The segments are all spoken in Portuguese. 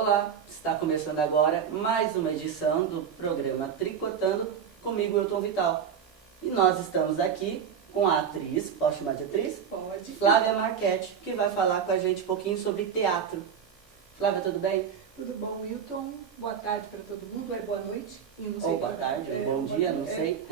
Olá, está começando agora mais uma edição do programa Tricotando, comigo, Wilton Vital. E nós estamos aqui com a atriz, posso chamar de atriz? Pode. Flávia Marchetti, que vai falar com a gente um pouquinho sobre teatro. Flávia, tudo bem? Tudo bom, Wilton? Boa tarde para todo mundo, boa noite. Não sei Ou boa tarde, ou bom dia, não sei.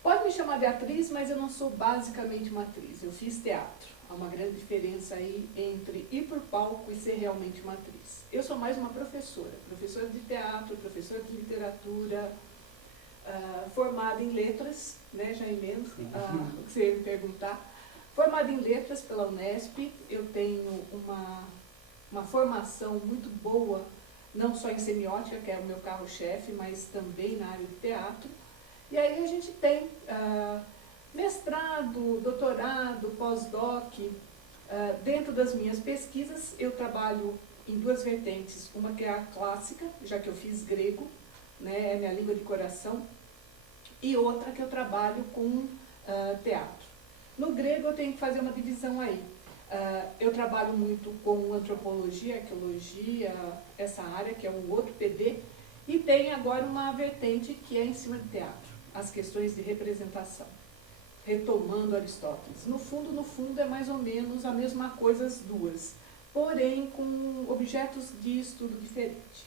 Pode me chamar de atriz, mas eu não sou basicamente uma atriz. Eu fiz teatro. Há uma grande diferença aí entre ir para o palco e ser realmente uma atriz. Eu sou mais uma professora de teatro, professora de literatura, formada em letras, né, já emendo o que você ia me perguntar. Formada em letras pela Unesp, eu tenho uma formação muito boa, não só em semiótica, que é o meu carro-chefe, mas também na área de teatro. E aí a gente tem mestrado, doutorado, pós-doc. Dentro das minhas pesquisas, eu trabalho em duas vertentes. Uma que é a clássica, já que eu fiz grego, né, é minha língua de coração, e outra que eu trabalho com teatro. No grego eu tenho que fazer uma divisão aí. Eu trabalho muito com antropologia, arqueologia, essa área, que é um outro PD, e tem agora uma vertente que é em cima de teatro, as questões de representação, retomando Aristóteles. No fundo, é mais ou menos a mesma coisa as duas, porém com objetos de estudo diferente.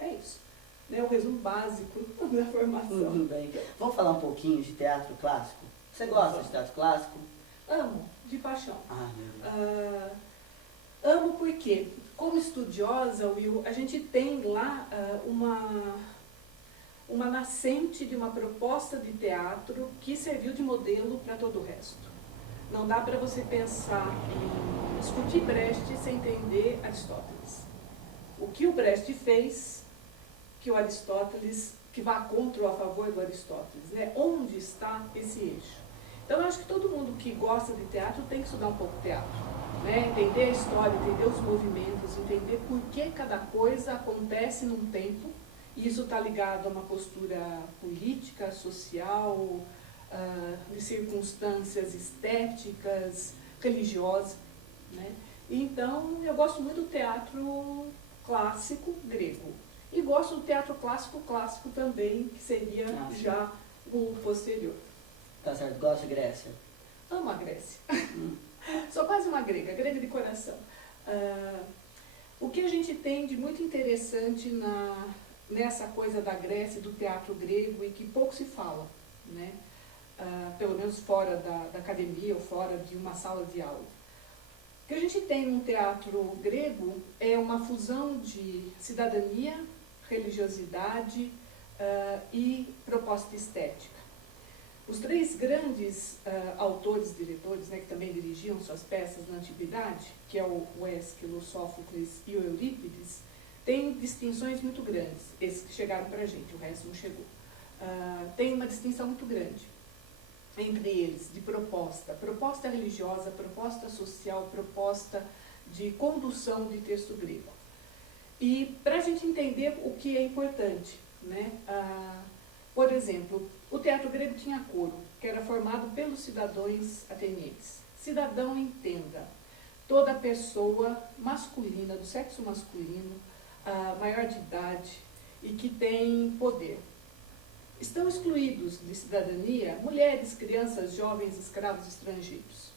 É isso, né? O resumo básico da formação. Tudo bem. Vamos falar um pouquinho de teatro clássico? Você gosta de teatro clássico? Amo, de paixão. Meu Deus. Amo porque, como estudiosa, Will, a gente tem lá uma nascente de uma proposta de teatro que serviu de modelo para todo o resto. Não dá para você pensar em discutir Brecht sem entender Aristóteles. O que o Brecht fez, que o Aristóteles, que vá contra ou a favor do Aristóteles, né? Onde está esse eixo? Então, eu acho que todo mundo que gosta de teatro tem que estudar um pouco teatro, né? Entender a história, entender os movimentos, entender por que cada coisa acontece num tempo. E isso está ligado a uma postura política, social, de circunstâncias estéticas, religiosas, né? Então, eu gosto muito do teatro clássico grego. E gosto do teatro clássico também, que seria já o posterior. Tá certo, gosta de Grécia? Amo a Grécia. Sou quase uma grega de coração. O que a gente tem de muito interessante nessa coisa da Grécia, do teatro grego, e que pouco se fala, né? Pelo menos fora da academia ou fora de uma sala de aula. O que a gente tem no teatro grego é uma fusão de cidadania, religiosidade e proposta estética. Os três grandes autores, diretores, né, que também dirigiam suas peças na antiguidade, que é o Ésquilo, o Sófocles e o Eurípides, têm distinções muito grandes, esses que chegaram para a gente, o resto não chegou. Tem uma distinção muito grande entre eles, de proposta religiosa, proposta social, proposta de condução de texto grego. E para a gente entender o que é importante, né? Por exemplo, o teatro grego tinha coro, que era formado pelos cidadãos atenienses. Cidadão, entenda, toda pessoa masculina, do sexo masculino, maior de idade e que tem poder. Estão excluídos de cidadania mulheres, crianças, jovens, escravos estrangeiros.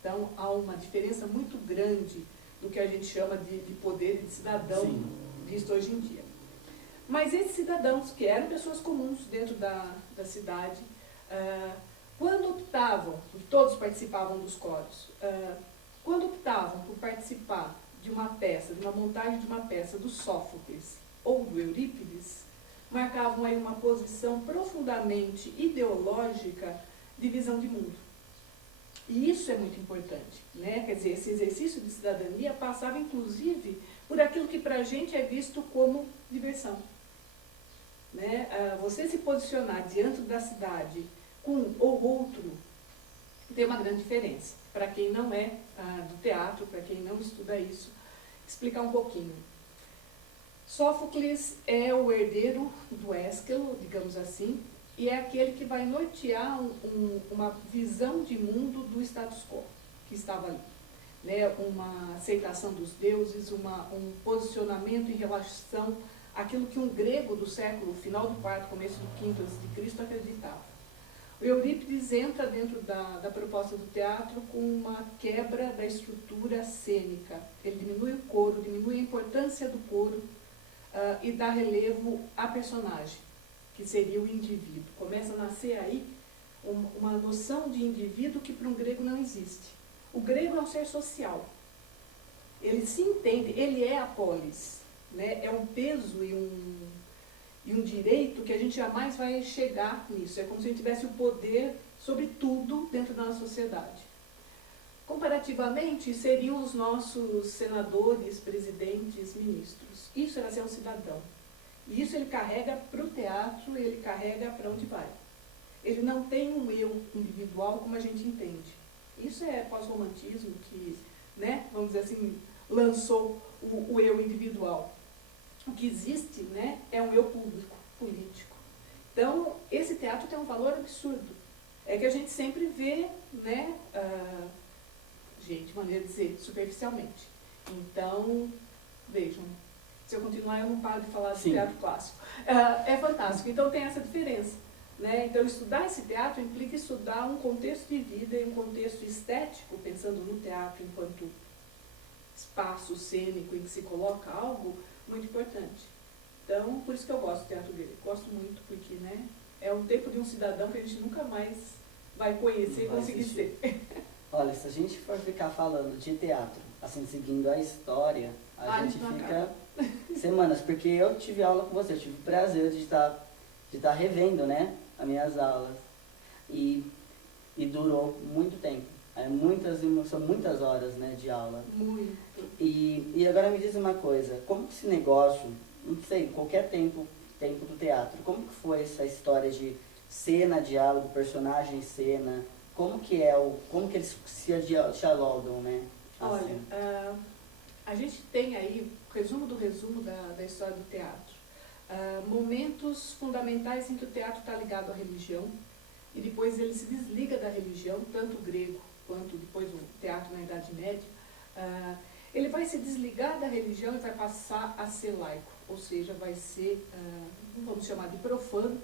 Então, há uma diferença muito grande do que a gente chama de poder de cidadão, sim, visto hoje em dia. Mas esses cidadãos, que eram pessoas comuns dentro da cidade, quando optavam, todos participavam dos coros, quando optavam por participar de uma peça, de uma montagem de uma peça do Sófocles ou do Eurípides, marcavam aí uma posição profundamente ideológica de visão de mundo. E isso é muito importante, né? Quer dizer, esse exercício de cidadania passava, inclusive, por aquilo que para a gente é visto como diversão. Né? Você se posicionar diante da cidade com um ou outro tem uma grande diferença. Para quem não é do teatro, para quem não estuda isso, explicar um pouquinho. Sófocles é o herdeiro do Ésquilo, digamos assim, e é aquele que vai nortear uma visão de mundo do status quo que estava ali. né, uma aceitação dos deuses, um posicionamento em relação àquilo que um grego do século, final do quarto, começo do quinto a.C. acreditava. O Eurípides entra dentro da proposta do teatro com uma quebra da estrutura cênica. Ele diminui o coro, diminui a importância do coro e dá relevo à personagem, que seria o indivíduo. Começa a nascer aí uma noção de indivíduo que para um grego não existe. O grego é um ser social. Ele se entende, ele é a polis, né? É um peso e um direito que a gente jamais vai chegar nisso. É como se a gente tivesse o poder sobre tudo dentro da nossa sociedade. Comparativamente, seriam os nossos senadores, presidentes, ministros. Isso era ser um cidadão. E isso ele carrega para o teatro, ele carrega para onde vai. Ele não tem um eu individual como a gente entende. Isso é pós-romantismo que, né, vamos dizer assim, lançou o eu individual. O que existe, né, é um eu público, político. Então, esse teatro tem um valor absurdo. É que a gente sempre vê, né, gente, maneira de dizer, superficialmente. Então, vejam, se eu continuar eu não paro de falar de teatro clássico. É fantástico, então tem essa diferença. Né? Então, estudar esse teatro implica estudar um contexto de vida e um contexto estético, pensando no teatro enquanto espaço cênico em que se coloca algo muito importante. Então, por isso que eu gosto do teatro grego. Gosto muito, porque, né, é um tempo de um cidadão que a gente nunca mais vai conhecer e conseguir ser. Olha, se a gente for ficar falando de teatro, assim, seguindo a história, a gente fica semanas, porque eu tive aula com você, eu tive o prazer de estar revendo, né, as minhas aulas, e durou muito tempo, são muitas horas, né, de aula. Muito. E agora me diz uma coisa, como que esse negócio, não sei, qualquer tempo do teatro, como que foi essa história de cena, diálogo, personagem, cena, como que eles se dialogam, né? Assim. Olha, a gente tem aí, resumo do resumo da história do teatro, momentos fundamentais em que o teatro está ligado à religião, e depois ele se desliga da religião, tanto o grego quanto depois o teatro na Idade Média. Ele vai se desligar da religião e vai passar a ser laico, ou seja, vai ser, não vamos chamar de profano,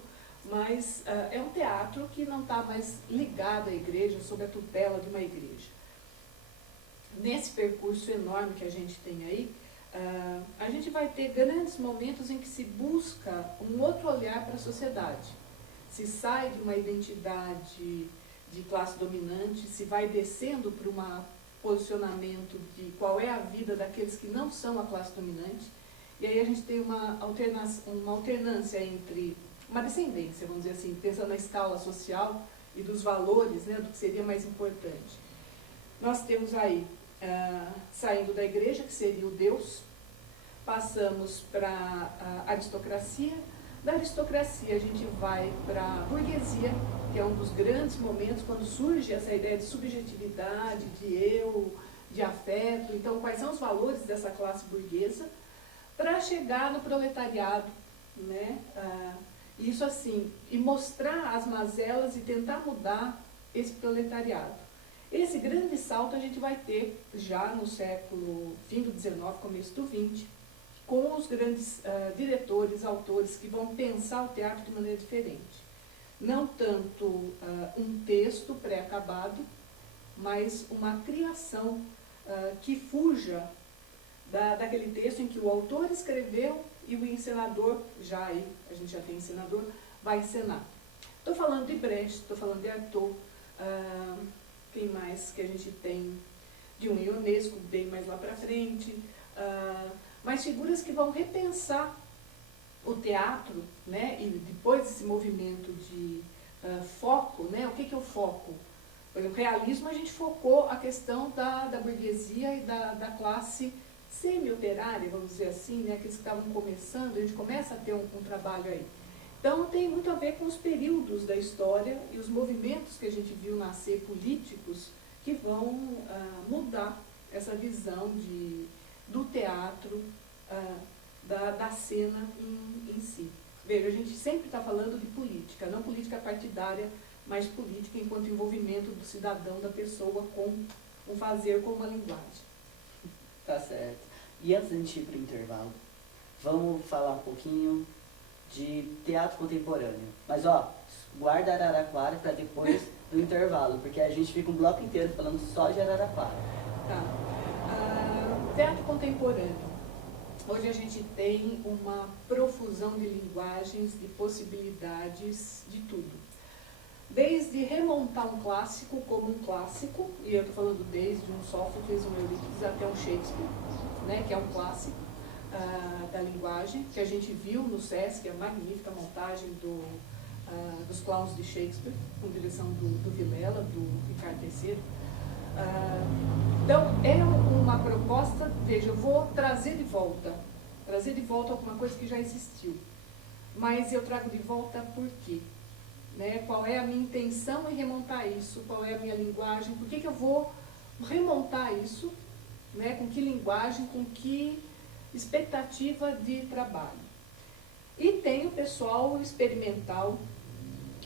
mas é um teatro que não está mais ligado à igreja, sob a tutela de uma igreja. Nesse percurso enorme que a gente tem aí, a gente vai ter grandes momentos em que se busca um outro olhar para a sociedade. Se sai de uma identidade de classe dominante, se vai descendo para um posicionamento de qual é a vida daqueles que não são a classe dominante, e aí a gente tem uma alternância entre uma descendência, vamos dizer assim, pensando na escala social e dos valores, né, do que seria mais importante. Nós temos aí, saindo da igreja, que seria o Deus, passamos para a aristocracia. Da aristocracia a gente vai para a burguesia, que é um dos grandes momentos quando surge essa ideia de subjetividade, de eu, de afeto. Então, quais são os valores dessa classe burguesa, para chegar no proletariado, né? Isso assim, e mostrar as mazelas e tentar mudar esse proletariado. Esse grande salto a gente vai ter já no século, fim do XIX, começo do XX, com os grandes diretores, autores que vão pensar o teatro de maneira diferente. Não tanto um texto pré-acabado, mas uma criação que fuja daquele texto em que o autor escreveu e o encenador, já aí, a gente já tem encenador, vai encenar. Estou falando de Brecht, estou falando de Artaud, quem mais que a gente tem de um Ionesco, bem mais lá para frente, mas figuras que vão repensar o teatro, né, e depois desse movimento de foco, né, o que é o foco? Por exemplo, o realismo a gente focou a questão da burguesia e da classe semi-operária, vamos dizer assim, né, aqueles que estavam começando, a gente começa a ter um trabalho aí. Então tem muito a ver com os períodos da história e os movimentos que a gente viu nascer políticos que vão mudar essa visão do teatro, da cena em si. Veja, a gente sempre está falando de política, não política partidária, mas política enquanto envolvimento do cidadão, da pessoa com um fazer com uma linguagem. Tá certo. E antes da gente ir para o intervalo, vamos falar um pouquinho de teatro contemporâneo. Mas, ó, guarda Araraquara para depois do intervalo, porque a gente fica um bloco inteiro falando só de Araraquara. Tá. Teatro contemporâneo. Hoje a gente tem uma profusão de linguagens, de possibilidades, de tudo. Desde remontar um clássico como um clássico, e eu estou falando desde um Sófocles, um Eurípides até um Shakespeare, né, que é um clássico da linguagem, que a gente viu no Sesc, a magnífica montagem dos clowns de Shakespeare, com direção do Vilela, do Ricardo III. Então, é uma proposta, veja, eu vou trazer de volta alguma coisa que já existiu, mas eu trago de volta por quê? Né? Qual é a minha intenção em remontar isso? Qual é a minha linguagem? Por que eu vou remontar isso? Né? Com que linguagem, com que expectativa de trabalho? E tem o pessoal experimental,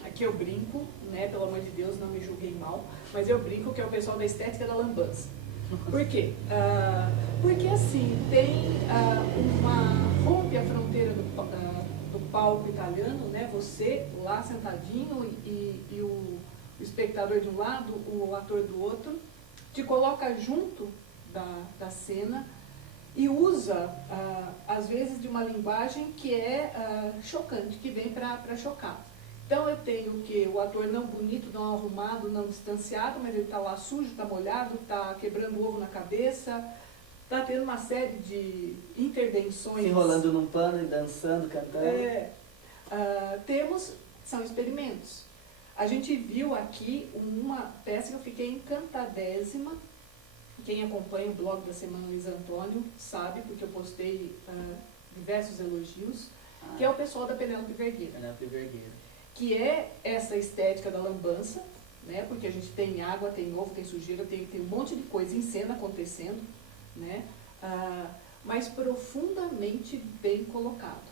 aqui eu brinco, né? Pelo amor de Deus, não me julguem mal, mas eu brinco que é o pessoal da estética da lambança. Por quê? Porque assim, rompe a fronteira do palco italiano, né? Você lá sentadinho e o espectador de um lado, o ator do outro, te coloca junto da cena e usa, às vezes, de uma linguagem que é chocante, que vem para chocar. Então eu tenho o ator não bonito, não arrumado, não distanciado, mas ele está lá sujo, está molhado, está quebrando o ovo na cabeça, está tendo uma série de intervenções. Se enrolando num pano e dançando, cantando. São experimentos. A gente viu aqui uma peça que eu fiquei encantadésima. Quem acompanha o blog da Semana Luiz Antônio sabe, porque eu postei diversos elogios, que é o pessoal da Penélope Vergueiro. Penélope Vergueiro. Que é essa estética da lambança, né? Porque a gente tem água, tem ovo, tem sujeira, tem um monte de coisa em cena acontecendo, né? Mas profundamente bem colocado.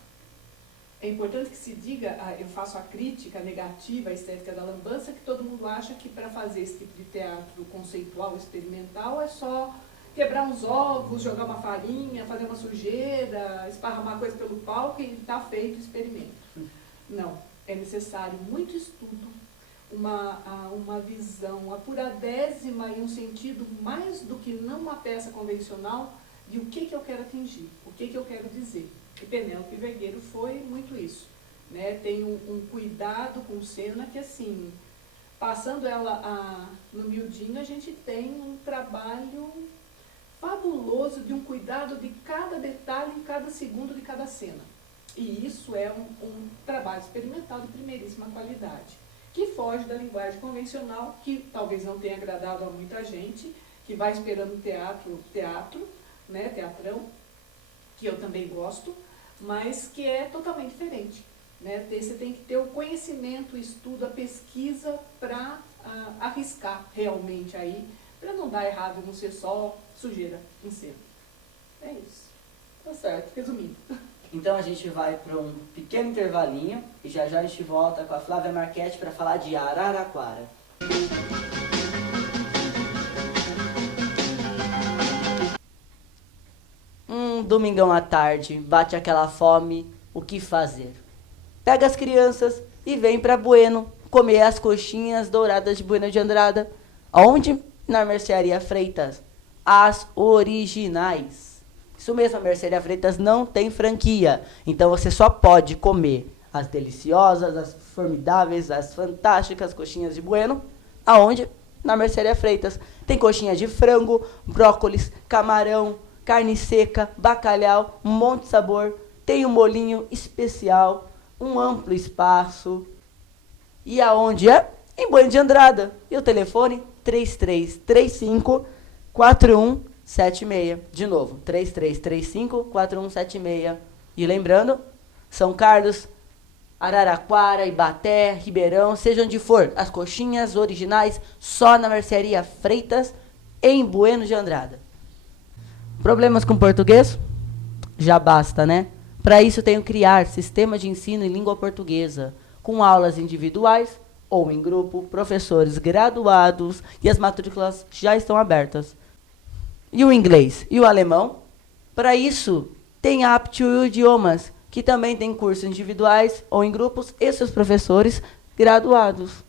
É importante que se diga, eu faço a crítica negativa à estética da lambança, que todo mundo acha que para fazer esse tipo de teatro conceitual, experimental, é só quebrar uns ovos, jogar uma farinha, fazer uma sujeira, esparramar coisa pelo palco e está feito o experimento. Não. É necessário muito estudo, uma visão apuradésima e um sentido mais do que não uma peça convencional de o que eu quero atingir, o que eu quero dizer. E Penélope Vergueiro foi muito isso. Né? Tem um cuidado com cena que, assim, passando ela no miudinho, a gente tem um trabalho fabuloso de um cuidado de cada detalhe em cada segundo de cada cena. E isso é um trabalho experimental de primeiríssima qualidade, que foge da linguagem convencional, que talvez não tenha agradado a muita gente, que vai esperando teatro, né, teatrão, que eu também gosto, mas que é totalmente diferente. Né? Você tem que ter o conhecimento, o estudo, a pesquisa para arriscar realmente aí, para não dar errado, não ser só sujeira em cena. É isso. Tá certo, resumindo. Então a gente vai para um pequeno intervalinho e já a gente volta com a Flávia Marchetti para falar de Araraquara. Domingão à tarde, bate aquela fome, o que fazer? Pega as crianças e vem para Bueno comer as coxinhas douradas de Bueno de Andrada. Onde? Na Mercearia Freitas. As originais. Isso mesmo, a Mercearia Freitas não tem franquia. Então você só pode comer as deliciosas, as formidáveis, as fantásticas coxinhas de Bueno. Aonde? Na Mercearia Freitas. Tem coxinha de frango, brócolis, camarão, carne seca, bacalhau, um monte de sabor. Tem um molhinho especial, um amplo espaço. E aonde é? Em Bueno de Andrada. E o telefone? 3335-4176. De novo, 3335-4176. E lembrando, São Carlos, Araraquara, Ibaté, Ribeirão, seja onde for, as coxinhas originais só na Mercearia Freitas, em Bueno de Andrada. Problemas com português? Já basta, né? Para isso tenho que criar sistema de ensino em língua portuguesa, com aulas individuais ou em grupo, professores graduados e as matrículas já estão abertas. E o inglês? E o alemão? Para isso, tem a Aptio Idiomas, que também tem cursos individuais ou em grupos e seus professores graduados.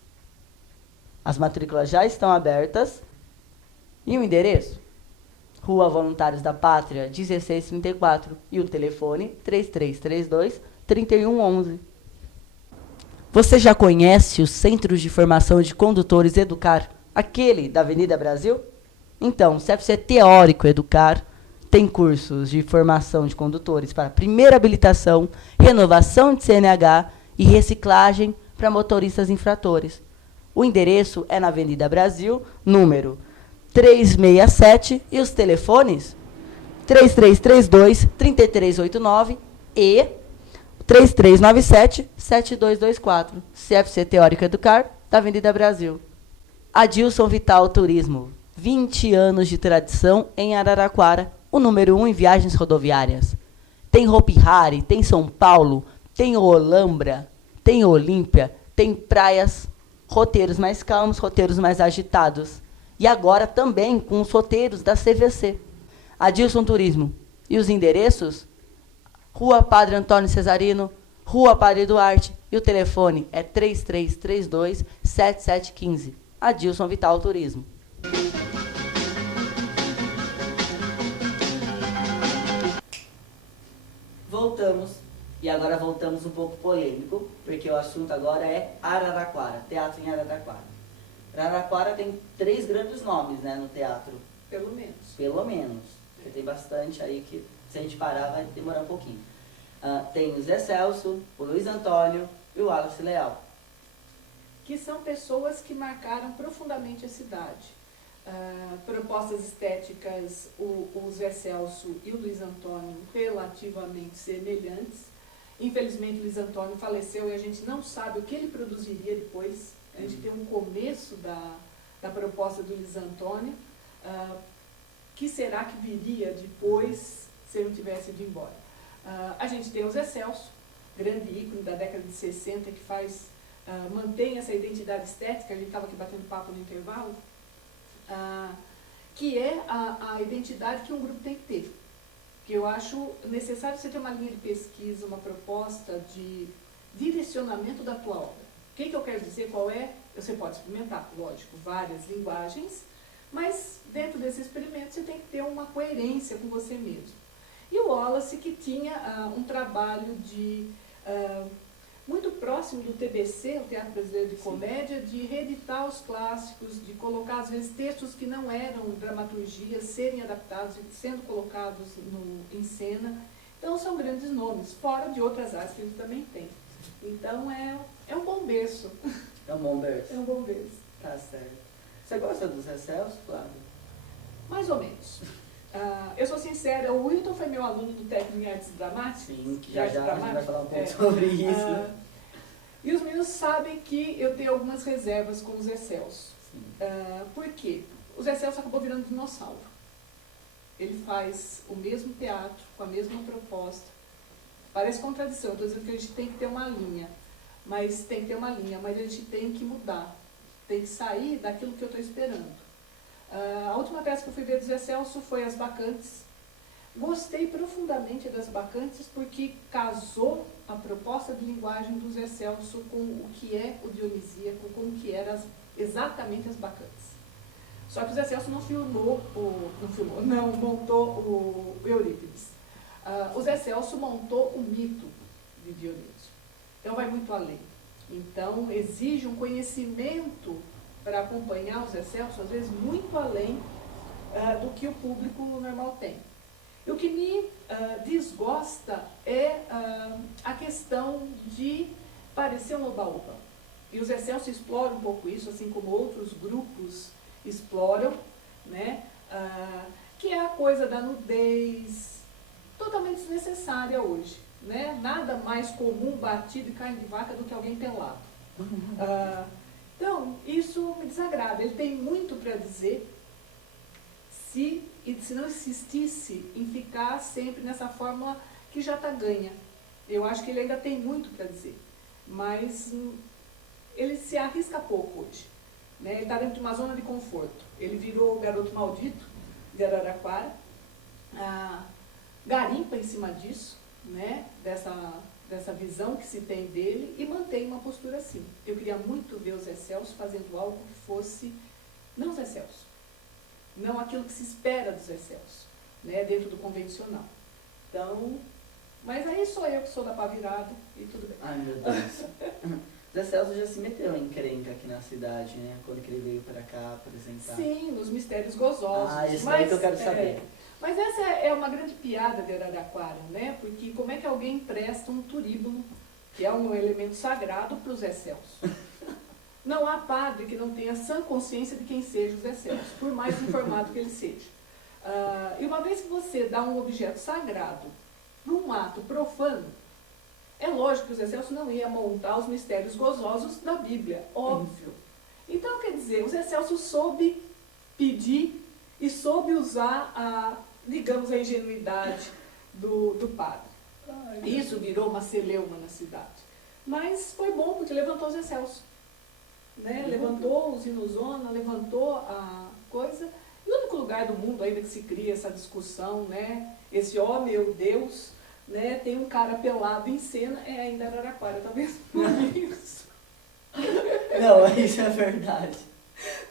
As matrículas já estão abertas. E o endereço? Rua Voluntários da Pátria, 1634. E o telefone, 3332-3111. Você já conhece os Centros de Formação de Condutores Educar, aquele da Avenida Brasil? Então, o CFC Teórico Educar tem cursos de formação de condutores para primeira habilitação, renovação de CNH e reciclagem para motoristas infratores. O endereço é na Avenida Brasil, número 367, e os telefones 3332-3389 e 3397-7224. CFC Teórico Educar, da Avenida Brasil. Adilson Vital Turismo, 20 anos de tradição em Araraquara, o número 1 em viagens rodoviárias. Tem Hopi Hari, tem São Paulo, tem Olambra, tem Olímpia, tem praias, roteiros mais calmos, roteiros mais agitados. E agora também com os roteiros da CVC. Adilson Turismo. E os endereços? Rua Padre Antônio Cesarino, Rua Padre Duarte, e o telefone é 3332-7715. Adilson Vital Turismo. Voltamos, e agora voltamos um pouco polêmico, porque o assunto agora é Araraquara, teatro em Araraquara. Araraquara tem 3 grandes nomes, né, no teatro. Pelo menos. Pelo menos, porque tem bastante aí que, se a gente parar, vai demorar um pouquinho. Tem o Zé Celso, o Luiz Antônio e o Wallace Leal. Que são pessoas que marcaram profundamente a cidade. Propostas estéticas, o Zé Celso e o Luiz Antônio relativamente semelhantes. Infelizmente, o Luiz Antônio faleceu e a gente não sabe o que ele produziria depois. A gente tem um começo da proposta do Luiz Antônio. Que será que viria depois se ele não tivesse ido embora? A gente tem o Zé Celso, grande ícone da década de 60, que mantém essa identidade estética. A gente estava aqui batendo papo no intervalo. Que é a identidade que um grupo tem que ter. Que eu acho necessário você ter uma linha de pesquisa, uma proposta de direcionamento da tua obra. O que eu quero dizer? Qual é? Você pode experimentar, lógico, várias linguagens, mas dentro desse experimento você tem que ter uma coerência com você mesmo. E o Wallace, que tinha um trabalho muito próximo do TBC, o Teatro Brasileiro de Comédia, de reeditar os clássicos, de colocar, às vezes, textos que não eram dramaturgias, serem adaptados e sendo colocados em cena. Então, são grandes nomes, fora de outras artes que ele também tem. Então, é um bom berço. É um bom berço. É um bom berço. Tá certo. Você gosta do Zé Celso, Flávio? Mais ou menos. Eu sou sincera, o Wilton foi meu aluno do técnico em artes dramáticas. Sim, que já a gente vai falar um pouco sobre isso. E os meninos sabem que eu tenho algumas reservas com o Zé Celso. Por quê? O Zé Celso acabou virando dinossauro. Ele faz o mesmo teatro, com a mesma proposta. Parece contradição, eu estou dizendo que a gente tem que ter uma linha. Mas tem que ter uma linha, mas a gente tem que mudar. Tem que sair daquilo que eu estou esperando. A última peça que eu fui ver do Zé Celso foi As Bacantes. Gostei profundamente das Bacantes porque casou a proposta de linguagem do Zé Celso com o que é o Dionisíaco, com o que eram exatamente as Bacantes. Só que o Zé Celso não montou o Eurípides. O Zé Celso montou o mito de Dionísio. Então vai muito além. Então exige um conhecimento para acompanhar o Zé Celso, às vezes muito além do que o público normal tem. E o que me desgosta é a questão de parecer um oba-oba. E o Zé Celso explora um pouco isso, assim como outros grupos exploram, né? Que é a coisa da nudez, totalmente desnecessária hoje. Né? Nada mais comum, batido e carne de vaca do que alguém pelado. Então, isso me desagrada. Ele tem muito para dizer se não insistisse em ficar sempre nessa fórmula que já está ganha. Eu acho que ele ainda tem muito para dizer, mas ele se arrisca pouco hoje. Né? Ele está dentro de uma zona de conforto. Ele virou o garoto maldito de Araraquara, garimpa em cima disso, né? dessa visão que se tem dele, e mantém uma postura assim. Eu queria muito ver o Zé Celso fazendo algo que fosse, não Zé Celso, não aquilo que se espera do Zé Celso, né? Dentro do convencional. Então, mas aí sou eu que sou da pá virada e tudo bem. Ai, meu Deus. Zé Celso já se meteu em encrenca aqui na cidade, né? Quando que ele veio para cá apresentar. Sim, nos mistérios gozosos. Ah, isso aí que eu quero saber. Mas essa é uma grande piada de Araraquara, né? Porque como é que alguém empresta um turíbulo, que é um elemento sagrado, para o Zé Celso? Não há padre que não tenha sã consciência de quem seja o Zé Celso, por mais informado que ele seja. E uma vez que você dá um objeto sagrado para um ato profano, é lógico que o Zé Celso não ia montar os mistérios gozosos da Bíblia, óbvio. Então, quer dizer, o Zé Celso soube pedir e soube usar digamos, a ingenuidade do padre. Isso virou uma celeuma na cidade. Mas foi bom, porque levantou o Zé Celso. Né? Levantou o Zinuzona, levantou a coisa. E o único lugar do mundo ainda que se cria essa discussão, né? Esse ó meu Deus, né? Tem um cara pelado em cena, é ainda Araraquara, talvez por isso. Não, isso é verdade.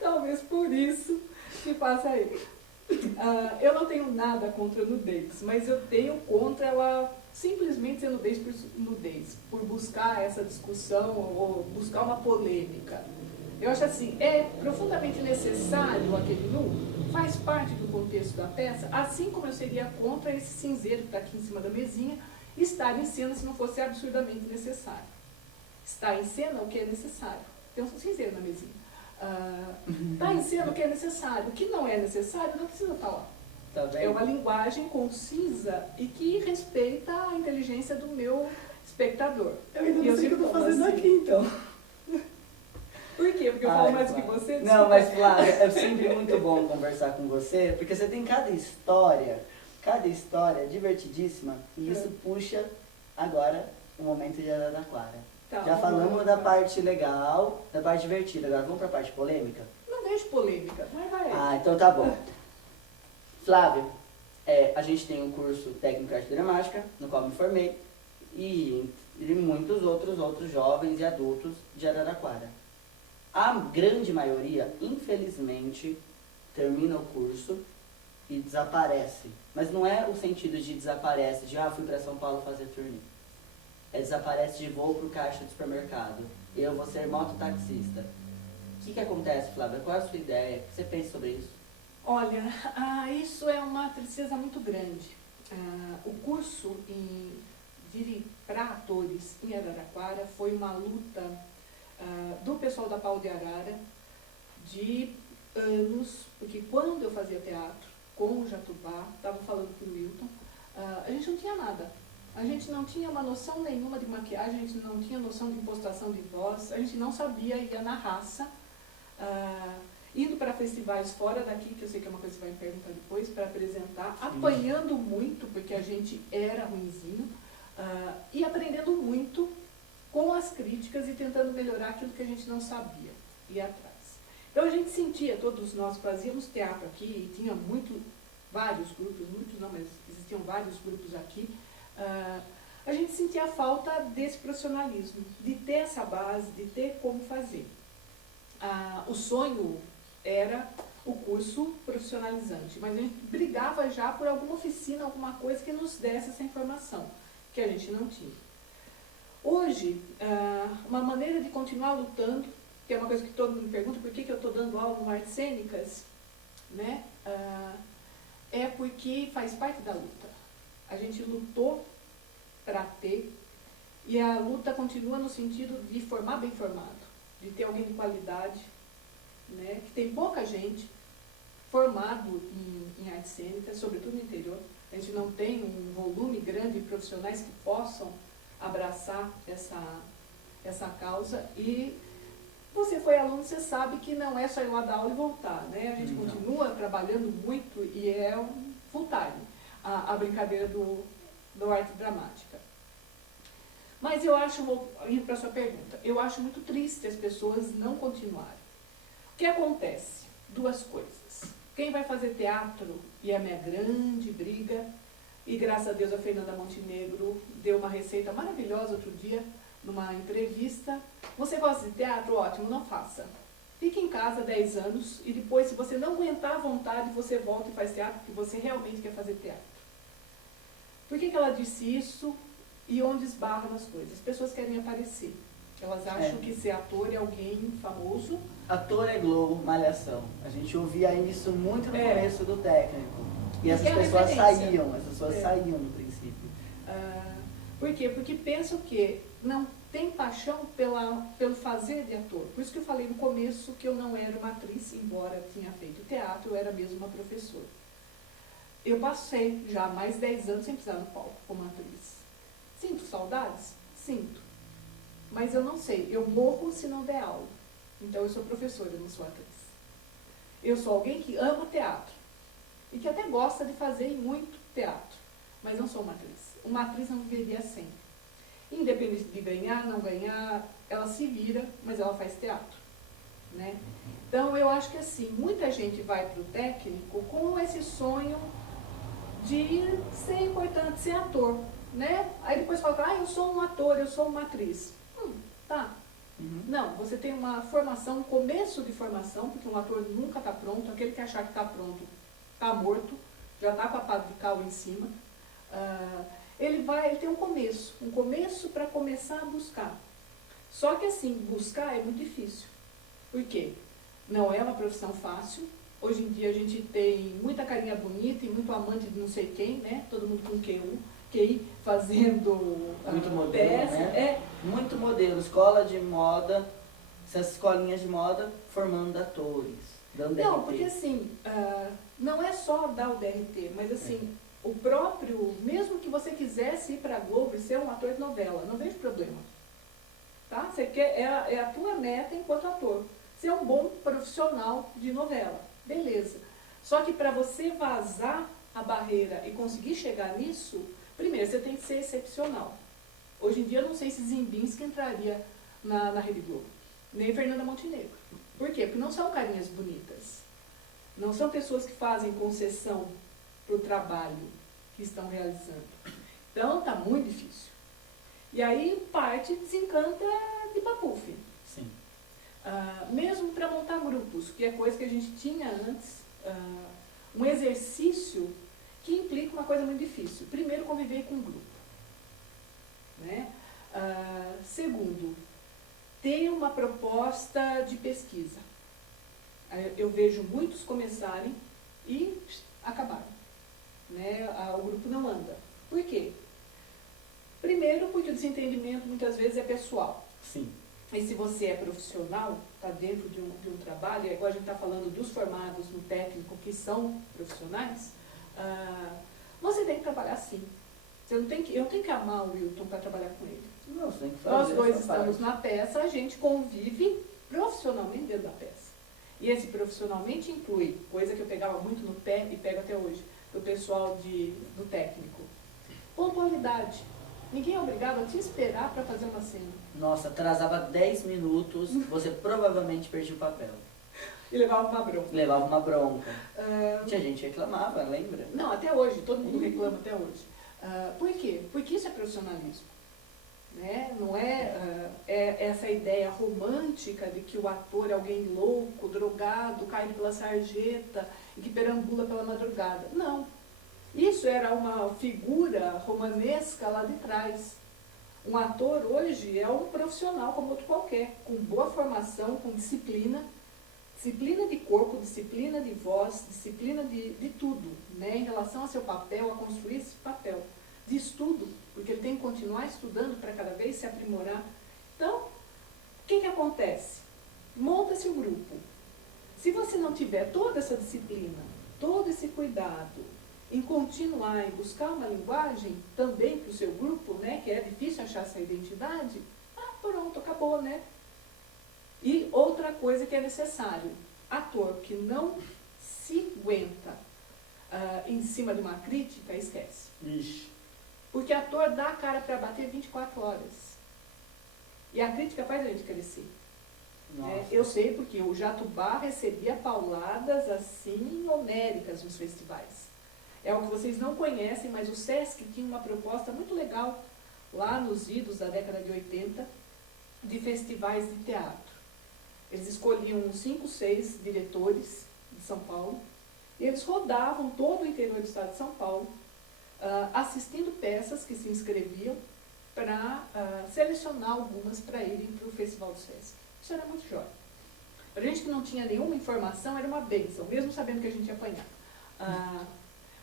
Talvez por isso que passa aí. Eu não tenho nada contra a nudez, mas eu tenho contra ela simplesmente ser nudez por nudez, por buscar essa discussão ou buscar uma polêmica. Eu acho assim, é profundamente necessário aquele nu, faz parte do contexto da peça, assim como eu seria contra esse cinzeiro que está aqui em cima da mesinha, estar em cena se não fosse absurdamente necessário. Está em cena o que é necessário. Tem um cinzeiro na mesinha. Está em cena o que é necessário. O que não é necessário não precisa estar lá. Tá bem? É uma linguagem concisa e que respeita a inteligência do meu espectador. Eu ainda não sei o que eu estou fazendo assim. aqui, então. Por quê? Porque eu falo mais que você? Desculpa. Não, mas Flávia, é sempre muito bom conversar com você, porque você tem cada história divertidíssima, e isso puxa agora o momento de Araraquara. Tá, já falamos da parte legal, da parte divertida, agora vamos para a parte polêmica? Não deixe polêmica, mas vai. Ah, então tá bom. Flávia, a gente tem um curso técnico de arte dramática, no qual me formei, e muitos outros jovens e adultos de Araraquara. A grande maioria, infelizmente, termina o curso e desaparece. Mas não é o sentido de desaparece, de fui para São Paulo fazer turnê. Desaparece de voo pro caixa do supermercado. Eu vou ser mototaxista. O que acontece, Flávia? Qual é a sua ideia? O que você pensa sobre isso? Olha, isso é uma tristeza muito grande. O curso para atores em Araraquara foi uma luta do pessoal da Pau de Arara de anos, porque quando eu fazia teatro com o Jatubá, estava falando com o Milton, a gente não tinha nada. A gente não tinha uma noção nenhuma de maquiagem, a gente não tinha noção de impostação de voz, a gente não sabia, ia na raça, indo para festivais fora daqui, que eu sei que é uma coisa que você vai me perguntar depois, para apresentar, apanhando muito, porque a gente era ruinzinho, e aprendendo muito com as críticas e tentando melhorar aquilo que a gente não sabia, ir atrás. Então a gente sentia, todos nós fazíamos teatro aqui, e tinha vários grupos, muitos não, mas existiam vários grupos aqui, a gente sentia a falta desse profissionalismo, de ter essa base, de ter como fazer. O sonho era o curso profissionalizante, mas a gente brigava já por alguma oficina, alguma coisa que nos desse essa informação, que a gente não tinha. Hoje, uma maneira de continuar lutando, que é uma coisa que todo mundo me pergunta, por que eu estou dando aula no Artes Cênicas, né? É porque faz parte da luta. A gente lutou para ter, e a luta continua no sentido de formar bem formado, de ter alguém de qualidade, né? Que tem pouca gente formado em artes cênicas, sobretudo no interior. A gente não tem um volume grande de profissionais que possam abraçar essa causa, e você foi aluno, você sabe que não é só ir lá dar aula e voltar, né? A gente continua trabalhando muito e é um full time a brincadeira do arte dramática. Mas eu acho, vou ir para a sua pergunta, eu acho muito triste as pessoas não continuarem. O que acontece? Duas coisas. Quem vai fazer teatro, e é a minha grande briga, e graças a Deus a Fernanda Montenegro deu uma receita maravilhosa outro dia, numa entrevista. Você gosta de teatro? Ótimo, não faça. Fique em casa 10 anos e depois, se você não aguentar a vontade, você volta e faz teatro, porque você realmente quer fazer teatro. Por que ela disse isso e onde esbarra nas coisas? As pessoas querem aparecer. Elas acham que ser ator é alguém famoso. Ator é Globo, Malhação. A gente ouvia isso muito no começo do técnico. E essas pessoas saíam no princípio. Por quê? Porque pensam que não tem paixão pelo fazer de ator. Por isso que eu falei no começo que eu não era uma atriz, embora tinha feito teatro, eu era mesmo uma professora. Eu passei já mais 10 anos sem pisar no palco como atriz. Sinto saudades? Sinto. Mas eu não sei, eu morro se não der aula. Então eu sou professora, eu não sou atriz. Eu sou alguém que ama teatro. E que até gosta de fazer muito teatro. Mas não sou uma atriz. Uma atriz não viveria sem. Independente de ganhar, não ganhar, ela se vira, mas ela faz teatro. Né? Então eu acho que assim, muita gente vai para o técnico com esse sonho de ser importante, ser ator. Né? Aí depois fala, eu sou um ator, eu sou uma atriz. Tá. Uhum. Não, você tem uma formação, um começo de formação, porque um ator nunca está pronto, aquele que achar que está pronto está morto, já está com a pá de cal em cima. Ele tem um começo para começar a buscar. Só que assim, buscar é muito difícil. Por quê? Não é uma profissão fácil. Hoje em dia a gente tem muita carinha bonita e muito amante de não sei quem, né? Todo mundo com QI fazendo muito modelo, peça. Né? Muito modelo, escola de moda, essas escolinhas de moda formando atores, dando DRT. Não, porque assim, não é só dar o DRT, mas assim, o próprio, mesmo que você quisesse ir para a Globo e ser um ator de novela, não vejo problema. Tá? Você quer, é a tua meta enquanto ator, ser um bom profissional de novela, beleza. Só que para você vazar a barreira e conseguir chegar nisso, primeiro você tem que ser excepcional. Hoje em dia eu não sei se Zimbinski entraria na Rede Globo, nem Fernanda Montenegro. Por quê? Porque não são carinhas bonitas. Não são pessoas que fazem concessão para o trabalho que estão realizando. Então está muito difícil. E aí parte desencanta de papuf. Sim. Mesmo para montar grupos, que é coisa que a gente tinha antes, um exercício que implica uma coisa muito difícil. Primeiro, conviver com um grupo. Né? Segundo, ter uma proposta de pesquisa. Eu vejo muitos começarem e acabarem. Né? O grupo não anda. Por quê? Primeiro, porque o desentendimento muitas vezes é pessoal. Sim. E se você é profissional, está dentro de um trabalho, é igual a gente está falando dos formados no técnico que são profissionais, você tem que trabalhar assim. Eu tenho que amar o Wilton para trabalhar com ele. Não, você tem que fazer. Nós dois estamos na peça, a gente convive profissionalmente dentro da peça. E esse profissionalmente inclui, coisa que eu pegava muito no pé e pego até hoje, do pessoal do técnico. Pontualidade. Ninguém é obrigado a te esperar para fazer uma cena. Nossa, atrasava 10 minutos, você provavelmente perdia o papel. E levava uma bronca. Tinha gente que reclamava, lembra? Não, até hoje, todo mundo reclama até hoje. Por quê? Porque isso é profissionalismo. Né? Não é essa ideia romântica de que o ator é alguém louco, drogado, caído pela sarjeta e que perambula pela madrugada. Não. Isso era uma figura romanesca lá de trás. Um ator hoje é um profissional como outro qualquer, com boa formação, com disciplina de corpo, disciplina de voz, disciplina de tudo, né? Em relação ao seu papel, a construir esse papel. De estudo, porque ele tem que continuar estudando para cada vez se aprimorar. Então, o que acontece? Monta-se um grupo. Se você não tiver toda essa disciplina, todo esse cuidado, em continuar e buscar uma linguagem também para o seu grupo, né, que é difícil achar essa identidade, pronto, acabou, né? E outra coisa que é necessário, ator que não se aguenta em cima de uma crítica, esquece. Ixi. Porque ator dá a cara para bater 24 horas. E a crítica faz a gente crescer. Eu sei porque o Jatobá recebia pauladas assim homéricas nos festivais. É o que vocês não conhecem, mas o Sesc tinha uma proposta muito legal lá nos idos da década de 80 de festivais de teatro. Eles escolhiam 5, 6 diretores de São Paulo e eles rodavam todo o interior do estado de São Paulo assistindo peças que se inscreviam para selecionar algumas para irem para o Festival do Sesc. Isso era muito jóia. Para a gente que não tinha nenhuma informação, era uma bênção, mesmo sabendo que a gente ia apanhar.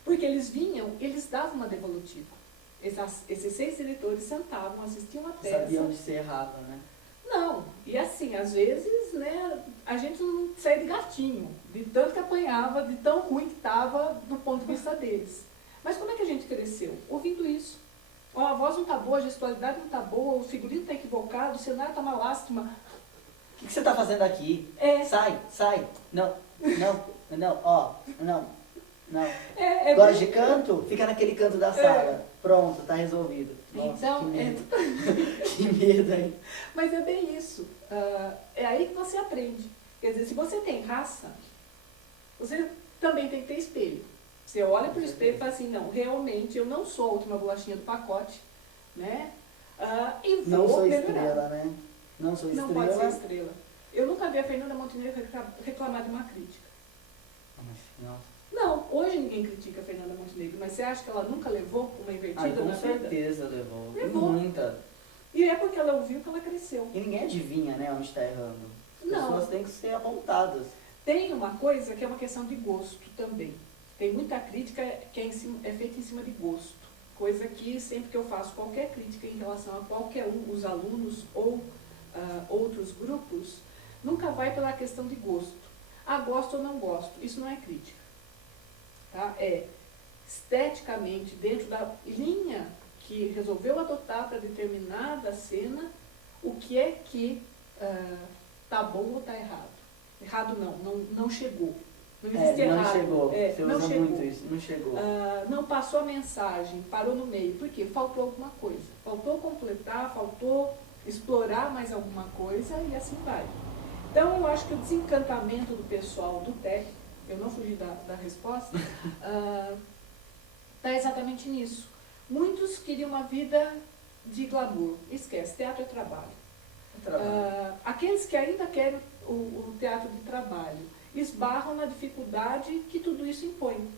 Porque eles vinham, eles davam uma devolutiva. Esses 6 diretores sentavam, assistiam a peça. Sabiam onde se errava, né? Não, e assim, às vezes, né, a gente não saía de gatinho, de tanto que apanhava, de tão ruim que estava do ponto de vista deles. Mas como é que a gente cresceu? Ouvindo isso. A voz não está boa, a gestualidade não está boa, o figurino está equivocado, o cenário está uma lástima. O que você está fazendo aqui? Sai. Não. Gosta de canto? Fica naquele canto da sala. Pronto, tá resolvido. Nossa, então, que medo. Que medo, hein? Mas é bem isso. É aí que você aprende. Quer dizer, se você tem raça, você também tem que ter espelho. Você olha para o espelho e fala assim, não, realmente eu não sou a última bolachinha do pacote, né? E vou não sou melhorar. estrela, né? Não sou estrela. Não pode ser estrela. Eu nunca vi a Fernanda Montenegro reclamar de uma crítica. Nossa. Não, hoje ninguém critica a Fernanda Montenegro, mas você acha que ela nunca levou uma invertida Com na vida? certeza levou. Levou. Muita. E é porque ela ouviu que ela cresceu. E ninguém adivinha, né, onde está errando. As Não. pessoas têm que ser apontadas. Tem uma coisa que é uma questão de gosto também. Tem muita crítica que é feita em cima de gosto. Coisa que sempre que eu faço qualquer crítica em relação a qualquer um, os alunos ou outros grupos, nunca vai pela questão de gosto. Gosto ou não gosto. Isso não é crítica. Tá? É esteticamente, dentro da linha que resolveu adotar para determinada cena, o que é que tá bom ou tá errado. Errado não chegou. Não existe errado. Não chegou. Você não usa chegou. muito isso, não chegou. Não passou a mensagem, parou no meio. Por quê? Faltou alguma coisa. Faltou completar, faltou explorar mais alguma coisa e assim vai. Então, eu acho que o desencantamento do pessoal do TEC, eu não fugi da resposta, está exatamente nisso. Muitos queriam uma vida de glamour. Esquece, teatro é trabalho. Aqueles que ainda querem o teatro de trabalho esbarram na dificuldade que tudo isso impõe.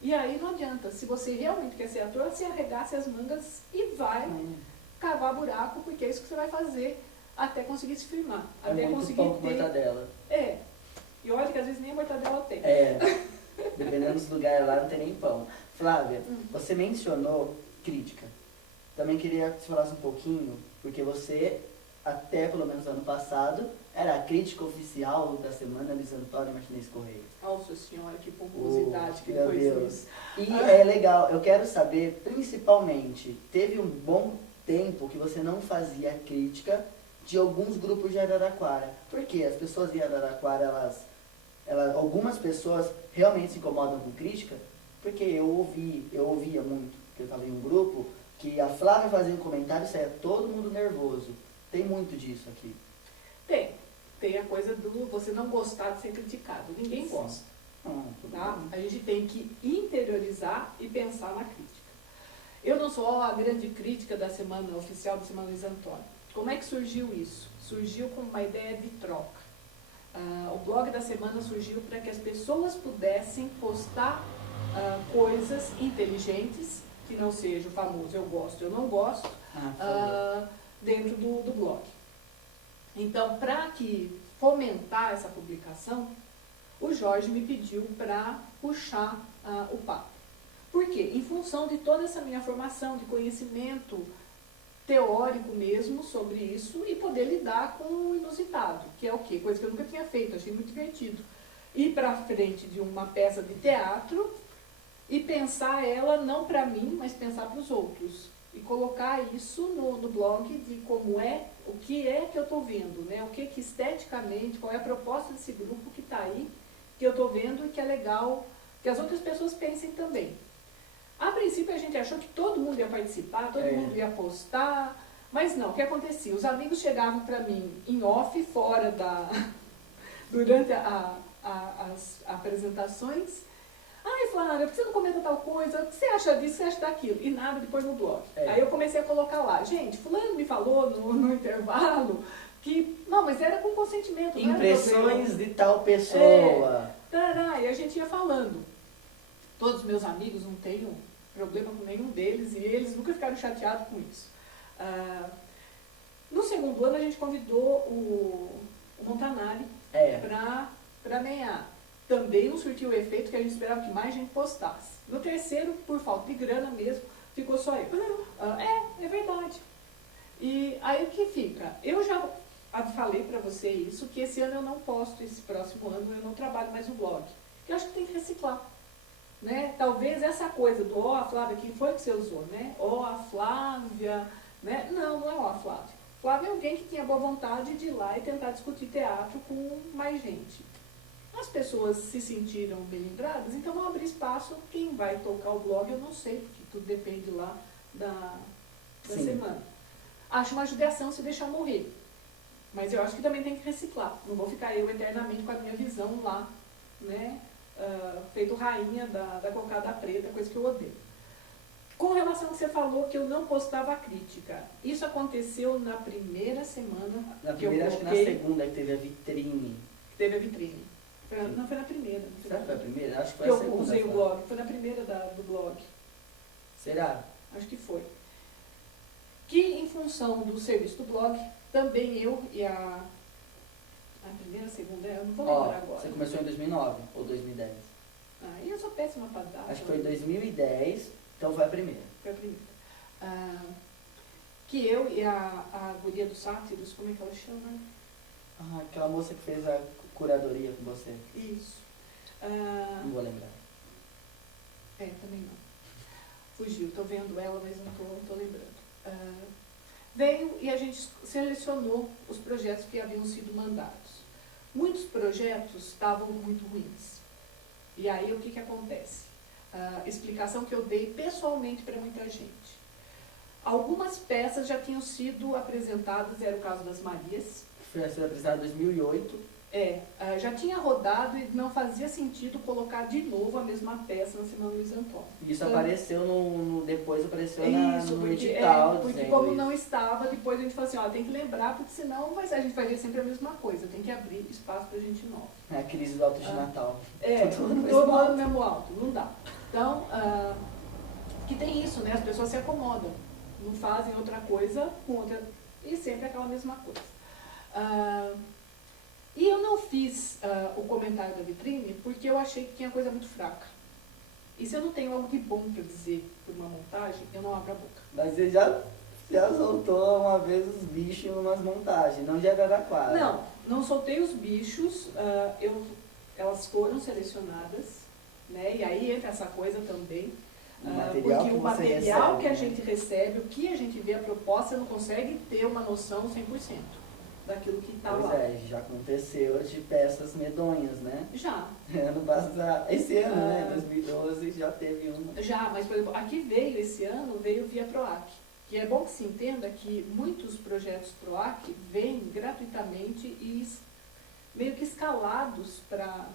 E aí não adianta. Se você realmente quer ser ator, você arregaça as mangas e vai cavar buraco, porque é isso que você vai fazer até conseguir se firmar. Até muito conseguir pouco ter... mortadela. E olha que às vezes nem a mortadela tem. Dependendo dos lugares lá, não tem nem pão. Flávia, você mencionou crítica. Também queria que você falasse um pouquinho, porque você, até pelo menos ano passado, era a crítica oficial da semana Luiz Antônio Martinez Correia. Nossa senhora, que pomposidade que foi isso. E é legal, eu quero saber, principalmente, teve um bom tempo que você não fazia crítica de alguns grupos de Araraquara. Porque as pessoas em Araraquara, algumas pessoas realmente se incomodam com crítica, porque eu ouvia muito, porque eu estava em um grupo, que a Flávia fazia um comentário e saía todo mundo nervoso. Tem muito disso aqui. Tem a coisa do você não gostar de ser criticado. Ninguém gosta. Tá? A gente tem que interiorizar e pensar na crítica. Eu não sou a grande crítica da semana oficial da Semana Luiz Antônio. Como é que surgiu isso? Surgiu com uma ideia de troca. O blog da semana surgiu para que as pessoas pudessem postar coisas inteligentes, que não seja o famoso eu gosto, eu não gosto, dentro do blog. Então, para que fomentar essa publicação, o Jorge me pediu para puxar o papo. Por quê? Em função de toda essa minha formação de conhecimento teórico mesmo sobre isso e poder lidar com o inusitado, que é o quê? Coisa que eu nunca tinha feito, achei muito divertido. Ir para frente de uma peça de teatro e pensar ela não para mim, mas pensar para os outros. E colocar isso no blog de como é, o que é que eu estou vendo, né? O que esteticamente, qual é a proposta desse grupo que está aí, que eu estou vendo e que é legal que as outras pessoas pensem também. A princípio a gente achou que todo mundo ia participar, todo mundo ia postar, mas não, o que acontecia? Os amigos chegavam para mim em off, fora durante as apresentações. Ai, Flávia, por que você não comenta tal coisa? O que você acha disso, o que você acha daquilo? E nada depois no blog. Aí eu comecei a colocar lá, gente, fulano me falou no intervalo que, não, mas era com consentimento. Impressões de tal pessoa. E a gente ia falando. Todos os meus amigos, não tenho problema com nenhum deles, e eles nunca ficaram chateados com isso. No segundo ano, a gente convidou o Montanari para mear. Também não surtiu o efeito que a gente esperava que mais gente postasse. No terceiro, por falta de grana mesmo, ficou só eu. É verdade. E aí o que fica? Eu já falei para você isso, que esse ano eu não posto, esse próximo ano eu não trabalho mais no blog. Eu acho que tem que reciclar. Né? Talvez essa coisa do a Flávia, quem foi que você usou? Né? A Flávia, né? Não é a Flávia. Flávia é alguém que tinha boa vontade de ir lá e tentar discutir teatro com mais gente. As pessoas se sentiram bem lembradas, então vão abrir espaço. Quem vai tocar o blog eu não sei, porque tudo depende lá da semana. Acho uma judiação se deixar morrer. Mas eu acho que também tem que reciclar. Não vou ficar eu eternamente com a minha visão lá, né? Feito rainha da cocada preta, coisa que eu odeio. Com relação ao que você falou, que eu não postava crítica. Isso aconteceu na primeira semana. Na primeira, acho que na segunda, que teve a vitrine. Teve a vitrine. Não, foi na primeira. Será que foi a primeira? Acho que foi a segunda. Eu usei o blog. Foi na primeira do blog. Será? Acho que foi. Que, em função do serviço do blog, também eu e a primeira, a segunda, eu não vou lembrar agora. Você começou em 2009 ou 2010? E eu sou péssima para dar. Acho que foi em 2010, então foi a primeira. Foi a primeira. Que eu e a guria dos sátiros, como é que ela chama? Aquela moça que fez a curadoria com você. Isso. Não vou lembrar. Também não. Fugiu, estou vendo ela, mas não estou lembrando. Veio e a gente selecionou os projetos que haviam sido mandados. Muitos projetos estavam muito ruins. E aí o que acontece? Explicação que eu dei pessoalmente para muita gente. Algumas peças já tinham sido apresentadas, era o caso das Marias. Foi apresentado em 2008. Já tinha rodado e não fazia sentido colocar de novo a mesma peça na Semana Luiz Antônio. Isso então, apareceu depois apareceu no porque, edital. Porque como não estava, depois a gente falou assim, tem que lembrar, porque senão a gente vai ver sempre a mesma coisa, tem que abrir espaço para gente nova. É a crise do alto de Natal. Todo ano mesmo alto, não dá. Então, que tem isso, né? As pessoas se acomodam, não fazem outra coisa com outra, e sempre aquela mesma coisa. E eu não fiz o comentário da vitrine porque eu achei que tinha coisa muito fraca. E se eu não tenho algo de bom para dizer por uma montagem, eu não abro a boca. Mas você já soltou uma vez os bichos em umas montagens, não de Araraquara. Não soltei os bichos, elas foram selecionadas, né? E aí entra essa coisa também. Porque o material que a gente recebe, o que a gente vê, a proposta, você não consegue ter uma noção 100%. Daquilo que está lá. Já aconteceu de peças medonhas, né? Já. Esse ano, né? 2012 já teve uma. Já, mas por exemplo, aqui veio via PROAC. Que é bom que se entenda que muitos projetos PROAC vêm gratuitamente e meio que escalados para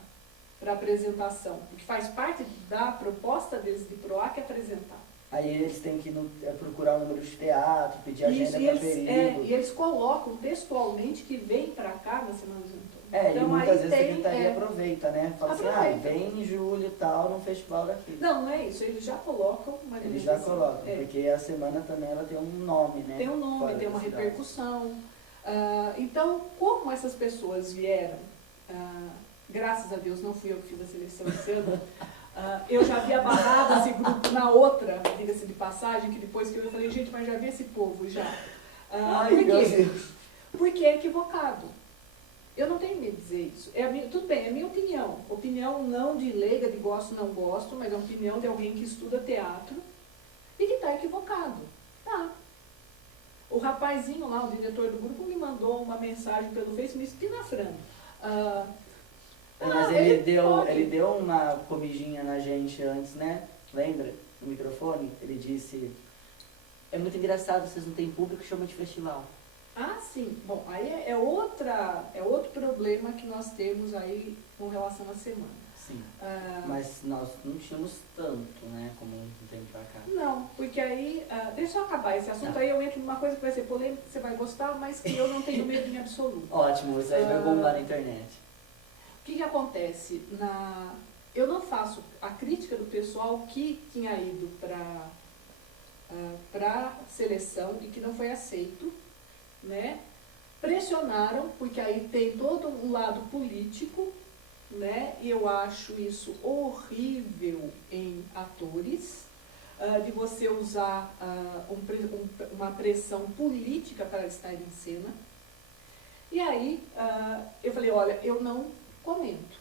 apresentação. Porque faz parte da proposta deles de PROAC apresentar. Aí eles têm que procurar o número de teatro, pedir agenda para período. E eles colocam textualmente que vem para cá na Semana dos Antônios. Então, e muitas vezes a secretaria aproveita, né? Fala assim, vem em julho e tal, no festival daqui. Não é isso, eles já colocam. Eles já colocam, porque a semana também ela tem um nome, né? Tem um nome, tem uma repercussão. Então, como essas pessoas vieram, graças a Deus não fui eu que fiz a seleção esse ano, eu já havia barrado esse grupo na outra, diga-se de passagem, que depois que eu falei, gente, mas já vi esse povo já. Por quê? Porque é equivocado. Eu não tenho medo de dizer isso. Tudo bem, é minha opinião. Opinião não de leiga, de gosto, não gosto, mas é a opinião de alguém que estuda teatro e que está equivocado. O rapazinho lá, o diretor do grupo, me mandou uma mensagem pelo Facebook, me espinafrando. Mas ele deu uma comidinha na gente antes, né? Lembra? no microfone, ele disse, é muito engraçado, vocês não têm público, chama de festival. Ah, sim. Bom, aí é outro problema que nós temos aí com relação à semana. Sim, mas nós não tínhamos tanto, né, como um tempo pra cá. Não, porque aí, deixa eu acabar esse assunto, aí eu entro numa coisa que vai ser polêmica, que você vai gostar, mas que eu não tenho medo em absoluto. Ótimo, isso aí vai bombar na internet. O que acontece? Eu não faço a crítica do pessoal que tinha ido para a seleção e que não foi aceito, né? Pressionaram, porque aí tem todo um lado político, né? E eu acho isso horrível em atores, de você usar uma pressão política para estar em cena. E aí eu falei, olha, eu não comento.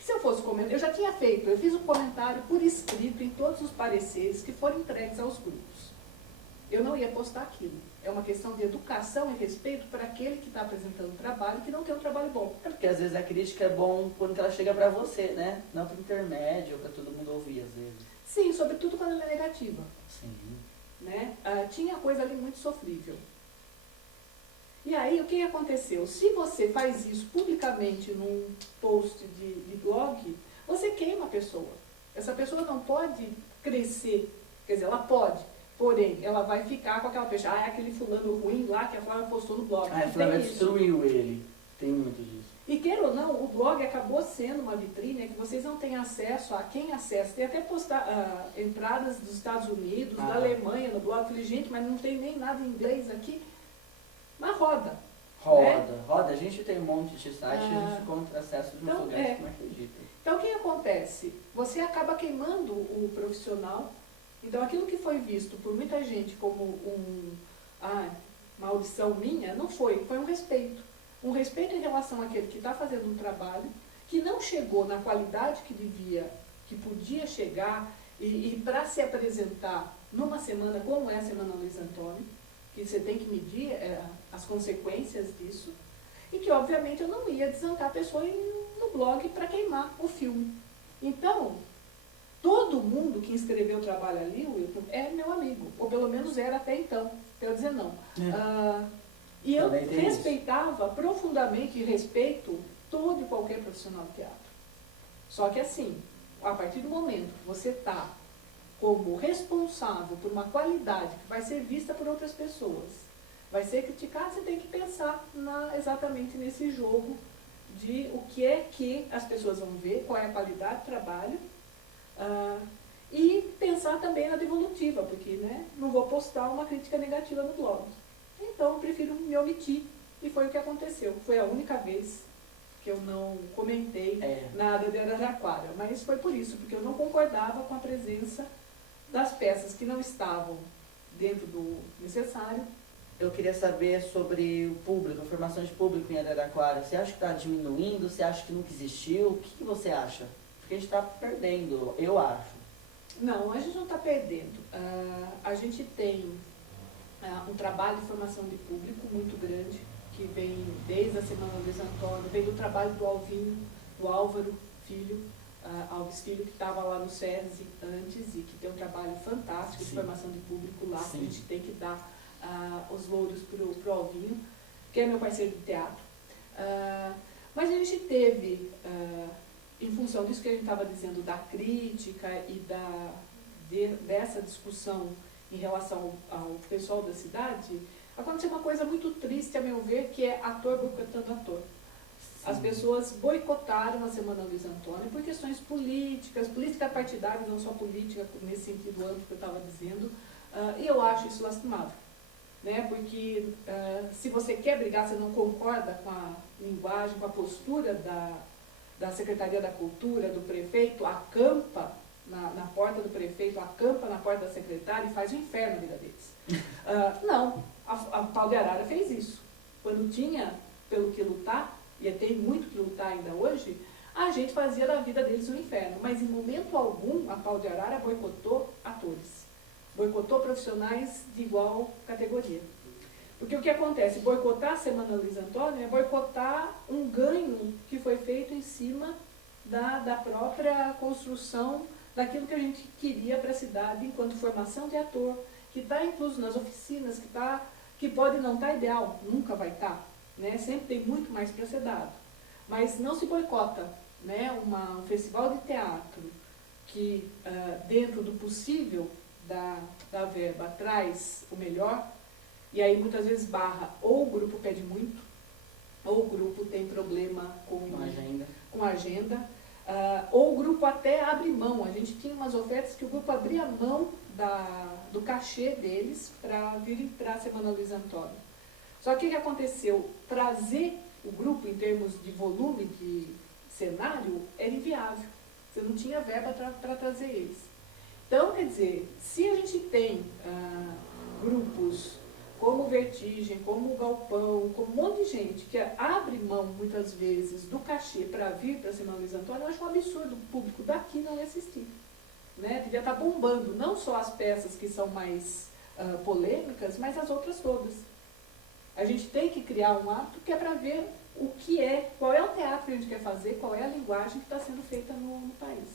Se eu fosse comentar, eu já tinha feito, eu fiz um comentário por escrito em todos os pareceres que foram entregues aos grupos. Eu não ia postar aquilo. É uma questão de educação e respeito para aquele que está apresentando o trabalho, que não tem um trabalho bom. É porque às vezes a crítica é bom quando ela chega pra você, né? Não pro intermédio, ou pra todo mundo ouvir, às vezes. Sim, sobretudo quando ela é negativa. Sim. Né? Tinha coisa ali muito sofrível. E aí, o que aconteceu? Se você faz isso publicamente num post de blog, você queima a pessoa. Essa pessoa não pode crescer. Quer dizer, ela pode. Porém, ela vai ficar com aquela pessoa, é aquele fulano ruim lá que a Flávia postou no blog. A Flávia destruiu ele. Tem muito disso. E queira ou não, o blog acabou sendo uma vitrine que vocês não têm acesso a quem acessa. Tem até entradas dos Estados Unidos, da Alemanha no blog. Eu falei, gente, mas não tem nem nada em inglês aqui. Mas roda. Roda. A gente tem um monte de site, a gente encontra acesso de uns lugares que não acreditam. Então, o que acontece? Você acaba queimando o profissional. Então, aquilo que foi visto por muita gente como uma audição minha, não foi. Foi um respeito. Um respeito em relação àquele que está fazendo um trabalho, que não chegou na qualidade que podia chegar, e para se apresentar numa semana como é a Semana Luiz Antônio, que você tem que medir as consequências disso, e que, obviamente, eu não ia desancar a pessoa no blog para queimar o filme. Então, todo mundo que inscreveu o trabalho ali, Wilton, é meu amigo, ou pelo menos era até então, para eu dizer não. E eu respeitava profundamente e respeito todo e qualquer profissional de teatro. Só que assim, a partir do momento que você está como responsável por uma qualidade que vai ser vista por outras pessoas, vai ser criticado, você tem que pensar exatamente nesse jogo de o que é que as pessoas vão ver, qual é a qualidade do trabalho, e pensar também na devolutiva, porque não vou postar uma crítica negativa no blog. Então eu prefiro me omitir, e foi o que aconteceu. Foi a única vez que eu não comentei nada de Araraquara, mas foi por isso, porque eu não concordava com a presença das peças que não estavam dentro do necessário. Eu queria saber sobre o público, a formação de público em Araraquara. Você acha que está diminuindo? Você acha que nunca existiu? O que você acha? Porque a gente está perdendo, eu acho. Não, a gente não está perdendo. A gente tem um trabalho de formação de público muito grande, que vem desde a Semana Luiz Antônio, vem do trabalho do Alvinho, do Álvaro Filho, Alves Filho, que estava lá no SESI antes e que tem um trabalho fantástico de formação de público lá, que a gente tem que dar os louros para o Alvinho, que é meu parceiro de teatro. Mas a gente teve, em função disso que a gente estava dizendo, da crítica e dessa discussão em relação ao pessoal da cidade, aconteceu uma coisa muito triste, a meu ver, que é ator boicotando ator. As pessoas boicotaram a Semana Luiz Antônio por questões políticas partidárias, não só política, nesse sentido amplo que eu estava dizendo, e eu acho isso lastimável. Né? Porque se você quer brigar, você não concorda com a linguagem, com a postura da Secretaria da Cultura, do prefeito, acampa na porta do prefeito, acampa na porta da secretária e faz o inferno na vida deles. Não, a Pau de Arara fez isso. Quando tinha pelo que lutar, e tem muito que lutar ainda hoje, a gente fazia da vida deles um inferno. Mas em momento algum, a Pau de Arara boicotou atores. Boicotou profissionais de igual categoria. Porque o que acontece? Boicotar a Semana Luiz Antônio é boicotar um ganho que foi feito em cima da própria construção daquilo que a gente queria para a cidade enquanto formação de ator, que está incluso nas oficinas, que pode não estar ideal, nunca vai estar, né? Sempre tem muito mais para ser dado. Mas não se boicota, né? Um festival de teatro que, dentro do possível da verba, traz o melhor, e aí muitas vezes barra, ou o grupo pede muito, ou o grupo tem problema com a agenda, ou o grupo até abre mão. A gente tinha umas ofertas que o grupo abria mão do cachê deles para virem para a Semana Luiz Antônio. Só que o que aconteceu? Trazer o grupo em termos de volume de cenário era inviável. Você não tinha verba para trazer eles. Então, quer dizer, se a gente tem grupos como o Vertigem, como o Galpão, como um monte de gente que abre mão, muitas vezes, do cachê para vir para a Semana Luiz Antônio, eu acho um absurdo o público daqui não assistir. Né? Devia estar bombando, não só as peças que são mais polêmicas, mas as outras todas. A gente tem que criar um hábito que é para ver o que é, qual é o teatro que a gente quer fazer, qual é a linguagem que está sendo feita no país.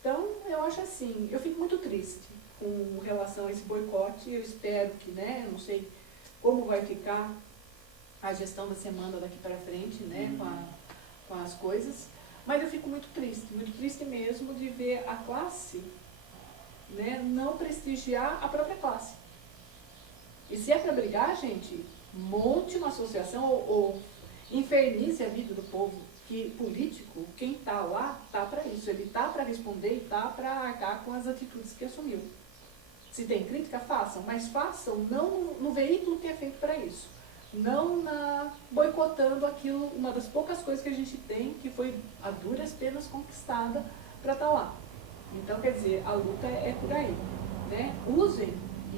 Então, eu acho assim, eu fico muito triste com relação a esse boicote. Eu espero que, né, eu não sei como vai ficar a gestão da semana daqui para frente, né, com as coisas, mas eu fico muito triste mesmo de ver a classe, né, não prestigiar a própria classe. E se é para brigar, gente, monte uma associação ou infernize a vida do povo, que político, quem está lá, está para isso, ele está para responder e está para arcar com as atitudes que assumiu. Se tem crítica, façam, mas façam não no veículo que é feito para isso. Não boicotando aquilo, uma das poucas coisas que a gente tem, que foi a duras penas conquistada para estar lá. Então, quer dizer, a luta é por aí. Né? Usem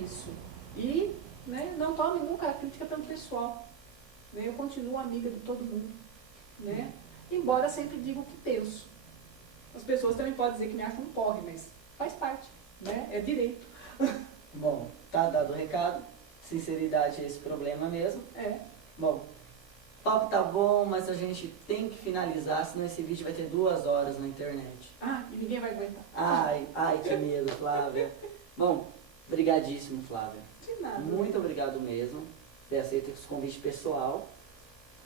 isso. E, né, não tomem nunca a crítica pelo pessoal. Né? Eu continuo amiga de todo mundo. Né? Embora sempre diga o que penso. As pessoas também podem dizer que me acham um porre, mas faz parte. Né? É direito. Bom, tá dado o recado. Sinceridade é esse problema mesmo. Bom, o papo tá bom, mas a gente tem que finalizar, senão esse vídeo vai ter 2 horas na internet. E ninguém vai aguentar. Ai, que medo, Flávia. Bom, brigadíssimo, Flávia. De nada. Muito obrigado mesmo por ter aceito esse convite pessoal,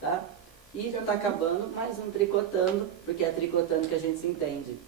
tá? E já tá acabando mais um Tricotando, porque é tricotando que a gente se entende.